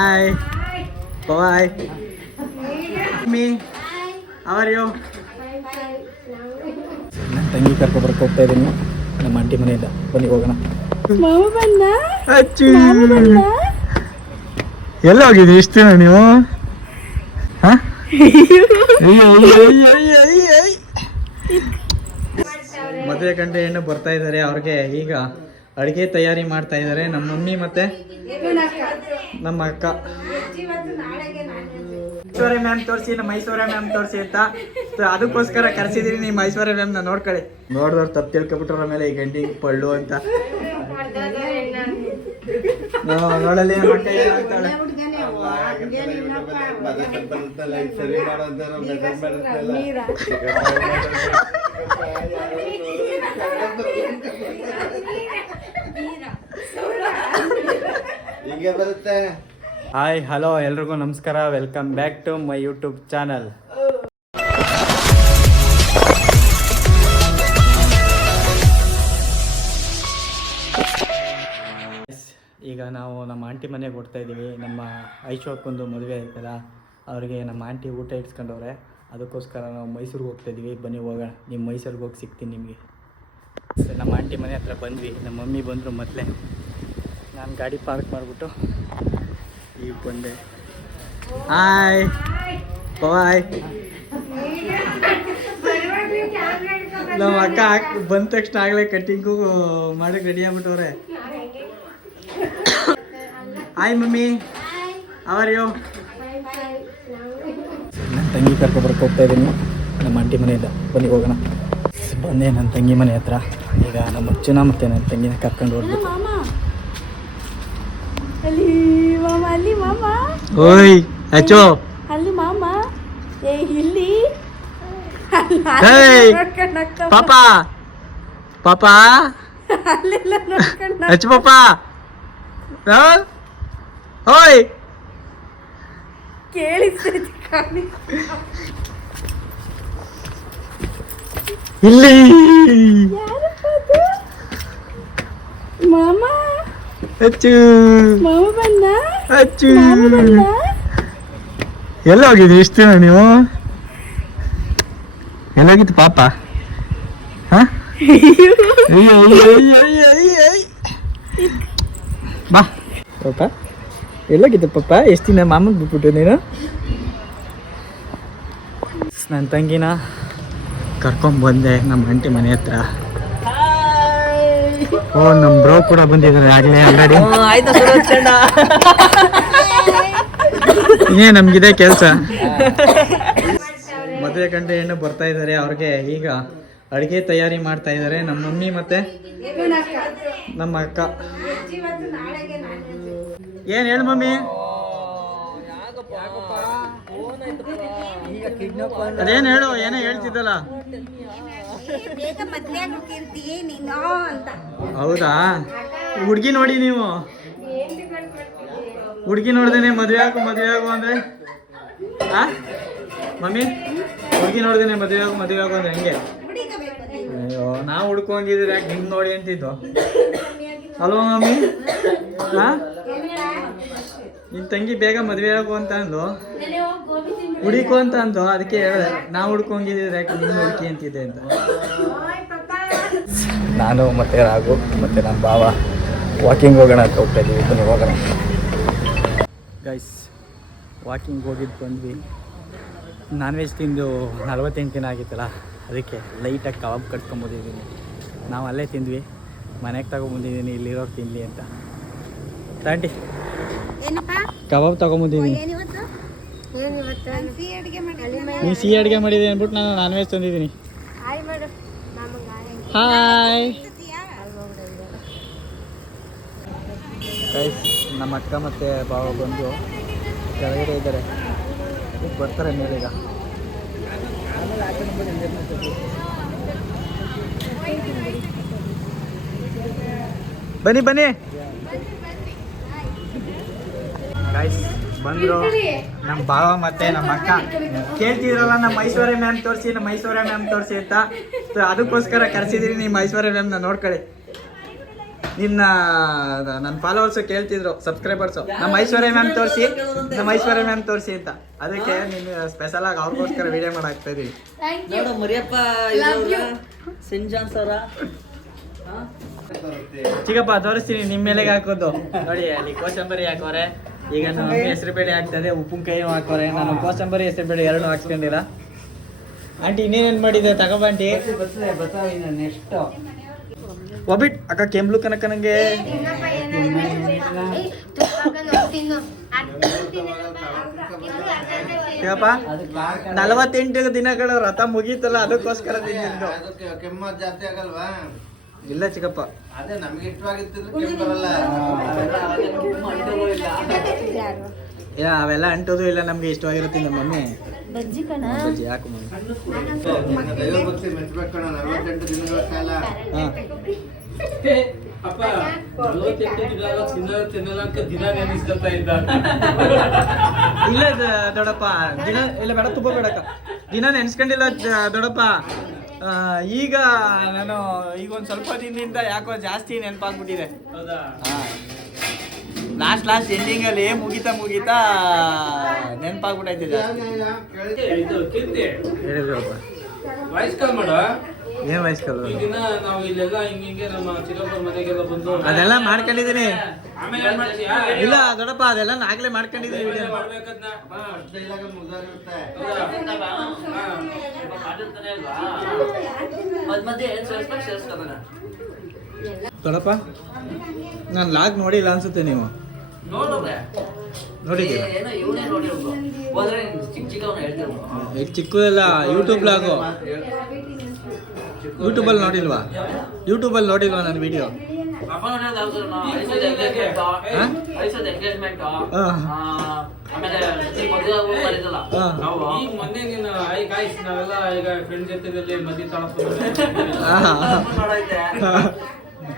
Hi Bye. ಮೀ are you ನನ್ನ ತಂಗಿ ಕರ್ಕೊಬರಕ್ಕೆ ಹೋಗ್ತಾ ಇದ್ದೀನಿ. ನಮ್ಮ ಆಂಟಿ ಮನೆಯಿಂದ. ಬನ್ನಿ ಹೋಗೋಣ. ಬಂದ? ಅಚ್ಚಿ. ಎಲ್ಲ ಹೋಗಿದ್ರಿ ಇಷ್ಟು ದಿನ ನೀವು? ಹಾ? ಅಯ್ಯೋ, ಅಯ್ಯೋ, ಅಯ್ಯೋ, ಅಯ್ಯೋ, ಅಯ್ಯೋ, ಅಯ್ಯೋ. ಮದುವೆ ಗಂಟೆ ಹೆಣ್ಣು ಬರ್ತಾ ಇದ್ದಾರೆ ಅವ್ರಿಗೆ. ಈಗ ಅಡುಗೆ ತಯಾರಿ ಮಾಡ್ತಾ ಇದ್ದಾರೆ. ನಮ್ಮ ಮಮ್ಮಿ ಮತ್ತೆ? ನಮ್ಮ ಅಕ್ಕ. ಐಶ್ವರ್ಯ ಮ್ಯಾಮ್ ತೋರಿಸಿ ನಮ್ಮ ಐಶ್ವರ್ಯ ಮ್ಯಾಮ್ ತೋರಿಸಿ ಅಂತ. ಅದಕ್ಕೋಸ್ಕರ ಕರೆಸಿದೀನಿ ನಿಮ್ಮ ಐಶ್ವರ್ಯ ಮ್ಯಾಮ್ನ ನೋಡ್ಕೊಳ್ಳಿ. ನೋಡಿದವ್ರು ತಪ್ಪು ತಿಳ್ಕೊಬಿಟ್ರ ಮೇಲೆ ಈ ಗಂಡಿ ಪಳ್ಳು ಅಂತ. ನೋ- ನೋಡಲಿ ನಮ್ಮ ಅಕ್ಕ ಏನ್ ಮಾಡ್ತಾಳೆ. ಹಿಂಗೆ ಬರುತ್ತೆ. ಹಾಯ್ ಹಲೋ ಎಲ್ರಿಗೂ ನಮಸ್ಕಾರ. Welcome back to my YouTube channel ಈಗ ನಾವು ನಮ್ಮ ಆಂಟಿ ಮನೆಗೆ ಹೋಗ್ತಾ ಇದ್ದೀವಿ. ನಮ್ಮ ಐಶೋಕ್ಕೊಂದು ಮದುವೆ ಆಯ್ತಲ್ಲ ಅವ್ರಿಗೆ ನಮ್ಮ ಆಂಟಿ ಊಟ ಇಟ್ಸ್ಕೊಂಡವ್ರೆ ಅದಕ್ಕೋಸ್ಕರ ನಾವು ಮೈಸೂರಿಗೆ ಹೋಗ್ತಾ ಇದ್ದೀವಿ. ಬನ್ನಿ ಹೋಗ ನಿಮ್ಮ ಮೈಸೂರಿಗೆ ಹೋಗಿ ಸಿಗ್ತೀನಿ ನಿಮಗೆ. ನಮ್ಮ ಆಂಟಿ ಮನೆ ಹತ್ರ ಬಂದ್ವಿ. ನಮ್ಮ ಮಮ್ಮಿ ಬಂದರು ಮೊದಲೇ. ನಾನು ಗಾಡಿ ಪಾರ್ಕ್ ಮಾಡಿಬಿಟ್ಟು ಈಗ ಬಂದೆ. ಹಾಯ್ ಬಾಯ್ ನಮ್ಮ ಅಕ್ಕ ಹಾಕ್ ಬಂದ ತಕ್ಷಣ ಆಗಲೇ ಕಟ್ಟಿಂಗು ಮಾಡಕ್ಕೆ ready ಆಗ್ಬಿಟ್ಟವ್ರೆ. Hi mummy. Hour you ನನ್ನ ತಂಗಿ ಕರ್ಕೊಬರಕ್ಕೆ ಹೋಗ್ತಾ ಇದ್ದೀನಿ. ನಮ್ಮ ಆಂಟಿ ಮನೆಯಿಂದ ಬನ್ನಿ ಹೋಗೋಣ. ಬಂದೆ ನನ್ನ ತಂಗಿ ಮನೆ ಹತ್ರ. ಈಗ ನಮ್ಮ ಅಚ್ಚನ ಮತ್ತೆ ನನ್ನ ತಂಗಿನ ಕರ್ಕೊಂಡು ಹೋಗ್ಬೇಕು ಮಾಮ ಅಲ್ಲಿ ಮಾಮ ಅಲ್ಲಿ ಮಾಮ. ಓಯ್ ಅಚ್ಚೋ ಅಲ್ಲಿ ಮಾಮ. ಏ ಇಲ್ಲಿ. ಪಾಪ. ಪಾಪ. ಅಲ್ಲೆಲ್ಲ ನೋಡ್ಕೊಂಡು ಅಚ್ಚು ಪಾಪ. ಓಯ್. ಕೇಳಿಸ್ತೈತಿ ಕಾಣಿ. ಇಲ್ಲಿ? ಮಾಮ. ಅಚ್ಚು. ಬಂದ ಅಚ್ಚು. ಎಲ್ಲ ಹೋಗಿದ್ರಿ ಇಷ್ಟು ದಿನ ನೀವು? ಎಲ್ಲೋಗಿತ್ತು ಪಾಪ. ಬಾ. ಪಾಪ ಎಲ್ಲೋಗಿತ್ತು ಪಾಪ. ಎಷ್ಟು ದಿನ ಮಾಮನ್ ಬಿಟ್ಬಿಟ್ಟು ನೀನು? ನನ್ನ ತಂಗಿನ ಕರ್ಕೊಂಬಂದೆ ನಮ್ಮ ಅಂಟಿ ಮನೆ ಹತ್ರ. ಓ ನಮ್ಮ ಬ್ರೋ ಕೂಡ ಬಂದಿದ್ದಾರೆ ಆಗಲೇ ಆಲ್ರೆಡಿ ಇನ್ನೇ ನಮ್ಗಿದೆ ಕೆಲಸ. ಮದುವೆ ಗಂಟೆ ಹೆಣ್ಣು ಬರ್ತಾ ಇದ್ದಾರೆ ಅವ್ರಿಗೆ ಈಗ ಅಡುಗೆ ತಯಾರಿ ಮಾಡ್ತಾ ಇದ್ದಾರೆ ನಮ್ಮ ಮಮ್ಮಿ ಮತ್ತೆ ನಮ್ಮ ಅಕ್ಕ. ಏನ್ ಹೇಳು ಮಮ್ಮಿ? ಅದೇನು ಹೇಳು ಏನೇ ಹೇಳ್ತಿದ್ದಲ್ಲ? ಹೌದಾ? ಹುಡ್ಗಿ ನೋಡಿ ನೀವು. ಹುಡ್ಗಿ ನೋಡ್ದೇನೆ ಮದ್ವೆ ಆಗು ಮದ್ವೆ ಆಗು ಅಂದ್ರೆ? ಆ? ಮಮ್ಮಿ, ಹುಡ್ಗಿ ನೋಡ್ದೇನೆ ಮದ್ವೆ ಆಗು ಮದ್ವೆ ಆಗು ಅಂದ್ರೆ ಹೆಂಗೆ? ಅಯ್ಯೋ, ನಾವು ಹುಡ್ಕೊಂಡಿದ್ರೆ ಯಾಕೆ ನಿಮ್ ನೋಡಿ ಅಂತಿದ್ದು? ಅಲ್ವಾ ಮಮ್ಮಿ? ಹಾ ನಿನ್ ತಂಗಿ ಬೇಗ ಮದ್ವೆ ಆಗು ಅಂತ ಅಂದು ಹುಡುಕು ಅಂತ ಅಂದು ಅದಕ್ಕೆ ಹೇಳಿದೆ ನಾವು ಹುಡ್ಕೊಂಡಿದ್ರೆ ಯಾಕೆ ನಿನ್ನ ಹುಡುಕಿ ಅಂತಿದ್ದೆ ಅಂತ. ನಾನು ಮತ್ತೆ ರಾಘು ಮತ್ತೆ ನಮ್ಮ ಭಾವ. ವಾಕಿಂಗ್ ಹೋಗೋಣ ಅಂತ ಹೋಗ್ತಾ ಇದ್ದೀವಿ ಬನ್ನಿ ಹೋಗೋಣ. ಗೈಸ್ ವಾಕಿಂಗ್ ಹೋಗಿದ್ದು ಬಂದ್ವಿ. ನಾನ್ ವೆಜ್ ತಿಂದು ನಲ್ವತ್ತೆಂಟು ದಿನ ಆಗಿತ್ತಲ್ಲ ಅದಕ್ಕೆ ಲೈಟಾಗಿ ಕಬಾಬ್ ಕಟ್ಕೊಂಬಂದಿದ್ದೀನಿ ನಾವು ಅಲ್ಲೇ ತಿಂದ್ವಿ. ಮನೆಗೆ ತಗೊಂಬಂದಿದ್ದೀನಿ ಇಲ್ಲಿರೋರು ತಿನ್ನಲಿ ಅಂತ. ತಾಂಟಿ ಏನಪ್ಪ? ಕಬಾಬ್ ತಗೊಂಬಂದೀನಿ. ಏನಿವತ್ತು? ಏನಿವತ್ತು? ಸಿಹಿ ಅಡುಗೆ ಮಾಡಿದೆ ಅಂದ್ಬಿಟ್ಟು ನಾನು ನಾನ್ ವೆಜ್ ತಂದಿದ್ದೀನಿ. ಹಾಯ್ ಗೈಸ್ ನಮ್ಮ ಅಕ್ಕ ಮತ್ತೆ ಬಾವ ಬಂದು ಕೆಳಗಡೆ ಇದ್ದಾರೆ. ಬರ್ತಾರೆ ಮೇಲೀಗ. ಈಗ ಬನ್ನಿ ಬನ್ನಿ. ಗೈಸ್ ಬಂದ್ರು. ನಮ್ಮ ಭಾವ ಮತ್ತೆ ನಮ್ಮ ಅಕ್ಕ. ಕೇಳ್ತಿದ್ರಲ್ಲ ನಮ್ಮ ಐಶ್ವರ್ಯ ಮ್ಯಾಮ್ ತೋರಿಸಿ ನಮ್ಮ ಐಶ್ವರ್ಯ ಮ್ಯಾಮ್ ತೋರಿಸಿ ಅಂತ. ಅದಕ್ಕೋಸ್ಕರ ಅದಕ್ಕೋಸ್ಕರ ಕರೆಸಿದೀನಿ ನಿಮ್ಮ ಐಶ್ವರ್ಯ ಮ್ಯಾಮ್ನ ನೋಡ್ಕೊಳ್ಳಿ. ನಿನ್ನ ನನ್ನ ಫಾಲೋವರ್ಸ್ ಕೇಳ್ತಿದ್ರು ಸಬ್ಸ್ಕ್ರೈಬರ್ಸು ನಮ್ಮ ಐಶ್ವರ್ಯ ಮ್ಯಾಮ್ ತೋರಿಸಿ ನಮ್ಮ ಐಶ್ವರ್ಯ ಮ್ಯಾಮ್ ತೋರಿಸಿ ಅಂತ. ಅದಕ್ಕೆ ನಿಮ್ಗೆ ಸ್ಪೆಷಲ್ ಆಗಿ ಅವ್ರಿಗೋಸ್ಕರ ವಿಡಿಯೋ ಮಾಡಾಕ್ತಾ ಇದೀವಿ ಚಿಕ್ಕಪ್ಪ ತೋರಿಸ್ತೀನಿ ನಿಮ್ಮ ಮೇಲೆಗೆ ಹಾಕೋದು. ನೋಡಿ ಅಲ್ಲಿ ಕೋಸಂಬರಿ ಹಾಕೋರೆ. ಈಗ ನಾನು ಹೆಸರು ಬೇಳೆ ಹಾಕ್ತದೆ ಉಪ್ಪಿನಕಾಯಿ ಹಾಕೋರೆ ನಾನು ಕೋಸಂಬರಿ ಹೆಸರು ಬೇಳೆ ಎರಡು ಹಾಕ್ಸ್ಕೊಂಡಿಲ್ಲ. ಆಂಟಿ ಇನ್ನೇನೇನು ಮಾಡಿದೆ ತಗೊಬ ಆಂಟಿ. ಬರ್ತದೆ ನೆಕ್ಸ್ಟ್? ಒಬಿಟ್ ಅಕ್ಕ ಕೆಂಬ್ಲು ಕನಕ ನಂಗೆ. ಹೇಳಪ್ಪ. ನಲವತ್ತೆಂಟು ದಿನಗಳ ರಥ ಮುಗೀತಲ್ಲ ಅದಕ್ಕೋಸ್ಕರ ತಿಂದಿದ್ದು. ಇಲ್ಲ ಚಿಕ್ಕಪ್ಪ. ಅದೇ ನಮ್ಗೆ ಇಲ್ಲ. ಅವೆಲ್ಲ ಅಂಟೋದು ಇಲ್ಲ ನಮ್ಗೆ ಇಷ್ಟವಾಗಿರುತ್ತೆ ನಮ್ಮ ಮಮ್ಮಿ. ಬಜ್ಜಿ ಕಣ? ಬಜ್ಜಿ ಹಾಕು ಮಮ್ಮಿ? ನಿನ್ನ ದೈವ ಭಕ್ತಿ ಮೆಚ್ಚಬೇಕು ಕಣ ನಲವತ್ತೆಂಟು ದಿನಗಳ ಕಾಲ. ಅಪ್ಪ ನಲವತ್ತೆಂಟು ದಿನ ತಿನ್ನಲ್ಲ ತಿನ್ನಲ್ಲ ಅಂತ ದಿನ ನೆನೆಸ್ಕೊತಾ ಇದ್ದ. ಇಲ್ಲ ದೊಡಪ್ಪ ದಿನ ಇಲ್ಲ ಬೇಡ ತುಂಬ ಬೇಡಕ್ಕ ದಿನ ನೆನ್ಸ್ಕೊಂಡಿಲ್ಲ ದ- ದೊಡ್ಡಪ್ಪ. ಆ, ಈಗ ನಾನು ಈಗ ಒಂದು ಸ್ವಲ್ಪ ದಿನದಿಂದ ಯಾಕೋ ಜಾಸ್ತಿ ನೆನಪಾಗ್ಬಿಟ್ಟಿದೆ. ಹೌದಾ? ಲಾಸ್ಟ್ ಲಾಸ್ಟ್ ಎಂಡಿಂಗ್ ಅಲ್ಲಿ ಮುಗಿತಾ ಮುಗಿತಾ ನೆನಪಾಗ್ಬಿಟ್ಟೈತೆ ಏನ್ ಬಂದು ಅದೆಲ್ಲ ಮಾಡ್ಕೊಂಡಿದೀನಿ ಇಲ್ಲ ದೊಡ್ಡಪ್ಪ ಅದೆಲ್ಲ ನಾಗ್ಲೇ ಮಾಡ್ಕೊಂಡಿದೀನಿ ದೊಡ್ಡಪ್ಪ ನಾನು ಲಾಗ್ ನೋಡಿಲ್ಲ ಅನ್ಸುತ್ತೆ ನೀವು. ನೋಡಿ ನೋಡಿದ್ದೀರಾ ಈಗ ಚಿಕ್ಕದೆಲ್ಲ ಯೂಟ್ಯೂಬ್ ಲಾಗು ಯೂಟ್ಯೂಬಲ್ಲಿ ನೋಡಿಲ್ವಾ? ಯೂಟ್ಯೂಬಲ್ಲಿ ನೋಡಿಲ್ವಾ ನನ್ನ ವಿಡಿಯೋ ಹಾ? ಆಮೇಲೆ ಮದುವೆ ನಾವು ಈಗ ಮೊನ್ನೆ ನೀನು ಐ ಗಾಯ್ಸ್ ನಾವೆಲ್ಲ ಈಗ ಫ್ರೆಂಡ್ ಜೊತೆದಲ್ಲಿ ಮದಿ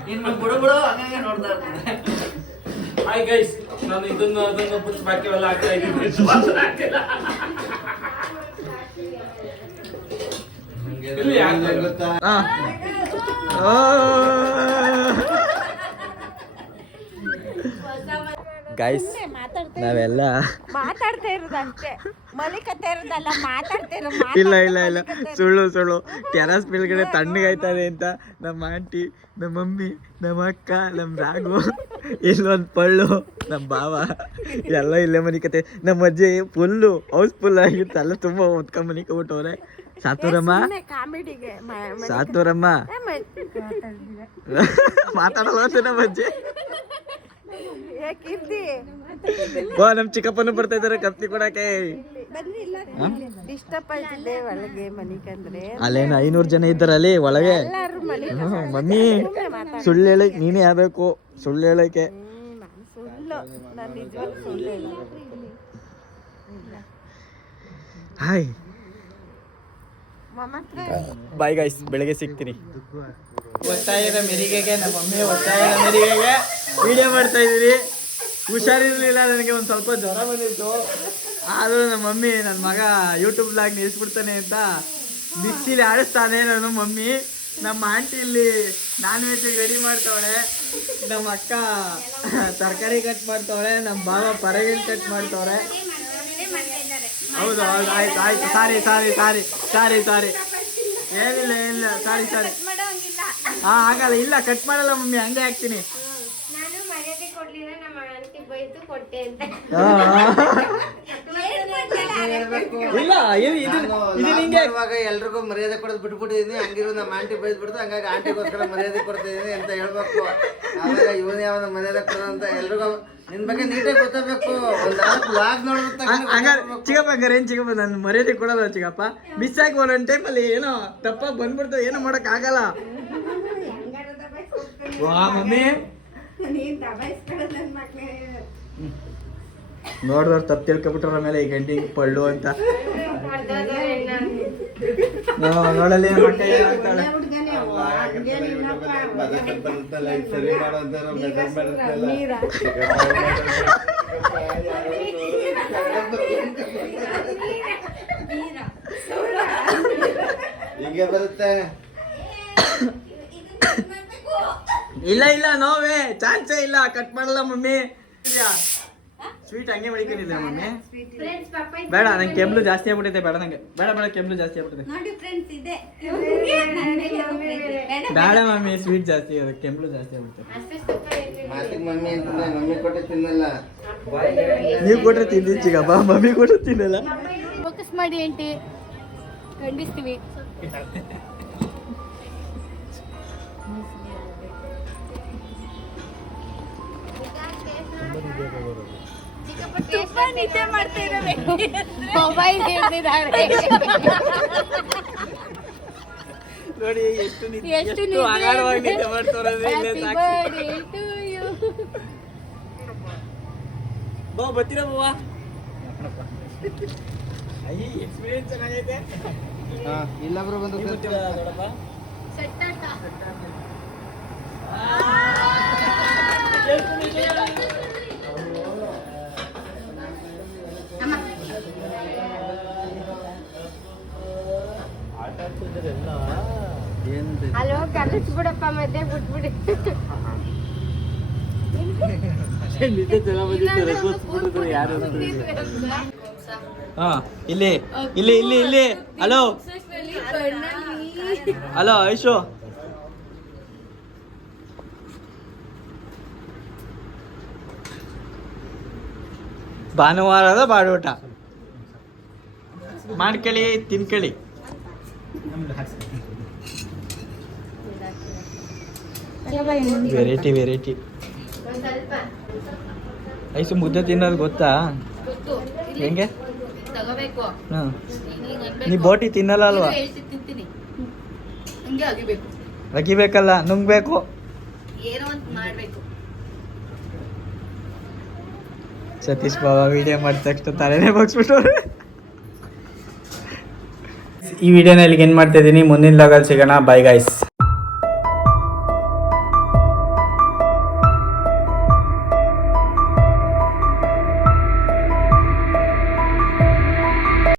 ಇನ್ನು ಬಿಡು ಬಿಡು ಹಂಗಂಗೆ ನೋಡ್ತಾ ಇರ್ತಾರೆ ಹಾಯ್ ಗೈಸ್ ನಾನು ಇದನ್ನು ಅದನ್ನು ಬಾಕಿವೆಲ್ಲ ಹಾಕ್ತಾ ಇದ್ದೀನಿ. ಇಲ್ಲಿ ಯಾಕೆ ಗೊತ್ತಾ? ಗೈಸ್ ನಾವೆಲ್ಲ ಮಾತಾಡ್ತಾ ಇರೋದು ಅಷ್ಟೇ ಮಲಿಕತ್ತೆ ಇರೋದಲ್ಲ ಮಾತಾಡ್ತಾ ಇಲ್ಲ ಇಲ್ಲ ಇಲ್ಲ. ಸುಳ್ಳು ಸುಳ್ಳು. ಟೆರಸ್ ಮೇಲ್ಗಡೆ ತಣ್ಣಗಾಯ್ತದೆ ಅಂತ ನಮ್ಮ ಆಂಟಿ ನಮ್ಮ ಮಮ್ಮಿ ನಮ್ಮ ಅಕ್ಕ ನಮ್ಮ ರಾಘು ಇಲ್ಲೊಂದು ಪಳ್ಳು ನಮ್ಮ ಭಾವ ಎಲ್ಲ ಇಲ್ಲೇ ಮನಿಕತೆ ನಮ್ಮ ಅಜ್ಜಿ ಫುಲ್ಲು ಹೌಸ್ಫುಲ್ ಆಗಿತ್ತು ಅಲ್ಲ ತುಂಬ ಹೊತ್ಕೊಂಡ್ ಮನಿಕೋಬಿಟ್ಟವ್ರೆ ಸಾತೂರಮ್ಮ ಕಾಮಿಡಿಗೆ ಸಾತೂರಮ್ಮ ಮಾತಾಡಲ್ಲ ಅಂತ ನಮ್ಮ ಅಜ್ಜಿ. ಓ ನಮ್ಮ ಚಿಕ್ಕಪ್ಪನ ಬರ್ತಾ ಇದಾರೆ ಕತ್ತಿ ಕೊಡಕ್ಕೆ. ಅಲ್ಲೇನು ಐನೂರು ಜನ ಇದ್ದಾರಲ್ಲಿ ಒಳಗೆ. ಮಮ್ಮಿ ಸುಳ್ಳು ಹೇಳಕ್ ನೀನೇ ಹೇಳ್ಬೇಕು ಸುಳ್ಳು ಹೇಳಕ್ಕೆ. ಹಾಯ್. ಬಾಯ್ ಗಾಯ್ಸ್ ಬೆಳಗ್ಗೆ ಸಿಗ್ತೀನಿ. ಒತ್ತಾಯದ ಮೆರಿಗೆಗೆ, ನಮ್ಮ ಮಮ್ಮಿ ಒತ್ತಾಯದ ಮೆರಿಗೆಗೆ ವಿಡಿಯೋ ಮಾಡ್ತಾ ಇದೀವಿ ಹುಷಾರಿರ್ಲಿಲ್ಲ, ನನಗೆ ಒಂದು ಸ್ವಲ್ಪ ಜ್ವರ ಬಂದಿತ್ತು. ಆದರೂ ನಮ್ಮ ಮಮ್ಮಿ ನನ್ನ ಮಗ ಯೂಟ್ಯೂಬ್ ಲಾಗ್ ನಿಲ್ಲಿಸ್ಬಿಡ್ತಾನೆ ಅಂತ ಬಿಸಿಲಿ ಆಡಿಸ್ತಾನೆ ನಾನು ಮಮ್ಮಿ. ನಮ್ಮ ಆಂಟಿ ಇಲ್ಲಿ ನಾನ್ ವೆಜ್ ರೆಡಿ ಮಾಡ್ತವಳೆ. ನಮ್ಮ ಅಕ್ಕ ತರಕಾರಿ ಕಟ್ ಮಾಡ್ತಾವಳೆ. ನಮ್ಮ ಬಾಬಾ ಪರಗಿನ ಕಟ್ ಮಾಡ್ತಾವ್ರೆ ಹೌದು ಹೌದು ಆಯ್ತು ಆಯ್ತು. ಸಾರಿ ಸಾರಿ ಸಾರಿ ಸಾರಿ ಸಾರಿ ಏನಿಲ್ಲ ಏನಿಲ್ಲ. ಸಾರಿ ಸಾರಿ ಹಾ ಆಗಲ್ಲ ಇಲ್ಲ ಕಟ್ ಮಾಡಲ್ಲ ಮಮ್ಮಿ. ಹಂಗೆ ಹಾಕ್ತೀನಿ. ನಾನು ಮರ್ಯಾದೆ ಕೊಡ್ಲಿಲ್ಲ ನಮ್ಮ ಆಂಟಿ ಬೈದು ಕೊಟ್ಟೆ ಅಂತ. ಹಾ, ಇಲ್ಲ ಇದು ಇದು ಇದು ನಿಂಗೆ ಇವಾಗ ಎಲ್ರಿಗೂ ಮರ್ಯಾದೆ ಕೊಡೋದು ಬಿಟ್ಬಿಟ್ಟಿದೀನಿ. ಹಂಗಿರೋ ನಮ್ಮ ಆಂಟಿ ಬೈದ್ ಬಿಡ್ತು ಹಂಗಾಗಿ ಆಂಟಿಗೋಸ್ಕರ ಮರ್ಯಾದೆ ಕೊಡ್ತಾ ಇದೀನಿ ಅಂತ ಹೇಳ್ಬೇಕು. ಆವಾಗ ಇವನೇ ಅವನ ಮರ್ಯಾದೆ ಕೊಡೋದಂತ ಅಂತ ಎಲ್ರಿಗೂ ನಿನ್ ಬಗ್ಗೆ ನೀಟಾಗಿ ಗೊತ್ತಾಗಬೇಕು ಚಿಕ್ಕಪ್ಪ ಗರೇನ್ ಏನ್ ಚಿಕ್ಕಪ್ಪ ನಾನು ಮರ್ಯಾದೆ ಕೊಡಲ್ಲ ಚಿಕ್ಕಪ್ಪ ಮಿಸ್ ಆಗಿ ಒಂದೊಂದು ಟೈಮಲ್ಲಿ ಏನೋ ತಪ್ಪಾಗಿ ಬಂದ್ಬಿಡ್ತು ಏನೋ ಮಾಡಕ್ ಆಗಲ್ಲ. ವಾ ಮಮ್ಮಿ ನೀನ್ ದಬಾಯಿಸ್ಕೊಳ್ಳೋದು ನನ್ ಮಕ್ಳೇ ನೋಡಿದವ್ರು ತಪ್ಪು ತಿಳ್ಕೊಬಿಟ್ರ ಮೇಲೆ ಈ ಗಂಟಿಗೆ ಪಳ್ಳು ಅಂತ. ನೋಡಲ್ಲ ಏನ್ ಹಿಂಗೆ ಬರುತ್ತೆ. ಇಲ್ಲ ಇಲ್ಲ ನೋವೇ ಚಾನ್ಸೇ ಇಲ್ಲ. ಕಟ್ ಮಾಡಲ್ಲ ಮಮ್ಮಿ. ಸ್ವೀಟ್ ಹಂಗೆ ಮಡಿಕೊಂಡಿದ್ದೆ ಮಮ್ಮಿ? ಬೇಡ ನಂಗೆ ಕೆಮ್ಲು ಜಾಸ್ತಿ ಆಗ್ಬಿಟ್ಟಿದೆ ಬೇಡ ನಂಗೆ. ಬೇಡ ಬೇಡ ಕೆಮ್ಲು ಜಾಸ್ತಿ ಆಗ್ಬಿಟ್ಟಿದೆ. ನೋಡಿ ಫ್ರೆಂಡ್ಸ್ ಇದೆ. ಬೇಡ ಮಮ್ಮಿ ಸ್ವೀಟ್ ಜಾಸ್ತಿ ಇದೆ ಕೆಮ್ಲು ಜಾಸ್ತಿ ಆಗ್ಬಿಡುತ್ತೆ ಮಾತಿಗೆ ಮಮ್ಮಿ ಅಂತ ಮಮ್ಮಿ ಕೊಟ್ಟು ತಿನ್ನಲ್ಲ. ನೀವು ಕೊಟ್ಟರೆ ತಿಂದಿ ಚಿಗಪ್ಪ ಮಮ್ಮಿ ಕೊಟ್ಟರೆ ತಿನ್ನಲ್ಲ. ಫೋಕಸ್ ಮಾಡಿ ಏಂಟಿ ಖಂಡಿಸ್ತೀವಿ. ತುಂಬಾ ನಿದ್ದೆ ಮಾಡ್ತಾ ಇದ್ದಾರೆ ಮೊಬೈಲ್ ಹಿಡ್ದಿದ್ದಾರೆ. ನೋಡಿ ಎಷ್ಟು ನಿದ್ದೆ- ಎಷ್ಟು ಎಷ್ಟು ನಿದ್ದೆ ಮಾಡ್ತಾರೆ ಇಲ್ಲೇ ಸಾಕು. ಬಾ ಬರ್ತೀರಾ ಬವ್ವ ಅಯ್ಯ ಎಕ್ಸ್ಪೀರಿಯನ್ಸ್ ಚೆನ್ನಾಗೈತೆ. ಇಲ್ಲೊಬ್ರು ಬಂದು ಬ್ರೋ ಬಂದು ದೊಡ್ಡಪ್ಪ? ಮತ್ತೆ ಬಿಟ್ಬಿಡಿ. ನಿದ್ದೆ ಬಿಡಪ್ಪ ಮತ್ತೆ ಬಿಟ್ಬಿಡಿ ಯಾರು ಹಾ ಇಲ್ಲಿ ಇಲ್ಲಿ ಇಲ್ಲಿ ಇಲ್ಲಿ. Hello hello Aishu. ಭಾನುವಾರದ ಬಾಡೋಟ. ಮಾಡ್ಕೊಳ್ಳಿ ತಿನ್ಕೊಳ್ಳಿ ವೆರೈಟಿ ವೆರೈಟಿ ಐಸು ಮುದ್ದೆ ತಿನ್ನೋದು ಗೊತ್ತಾ? ಹೆಂಗೆ? ಹಾಂ. ನೀ ಬೋಟಿ ತಿನ್ನಲ್ಲ ಅಲ್ವಾ? ಅಗಿಬೇಕಲ್ಲ, ನುಂಗ್ಬೇಕು. ಸತೀಶ್ ಬಾಬಾ ವಿಡಿಯೋ ಮಾಡಿದ ತಕ್ಷಣ ತಲೆನೇ ಬಗ್ಸ್ಬಿಟ್ಟವ್ರೆ ಈ ವಿಡಿಯೋನ ಇಲ್ಲಿಗೆ ಏನು ಮಾಡ್ತಾ ಇದ್ದೀನಿ? ಮುಂದಿನ ಲಾಗಲ್ಲಿ ಸಿಗೋಣ. Bye guys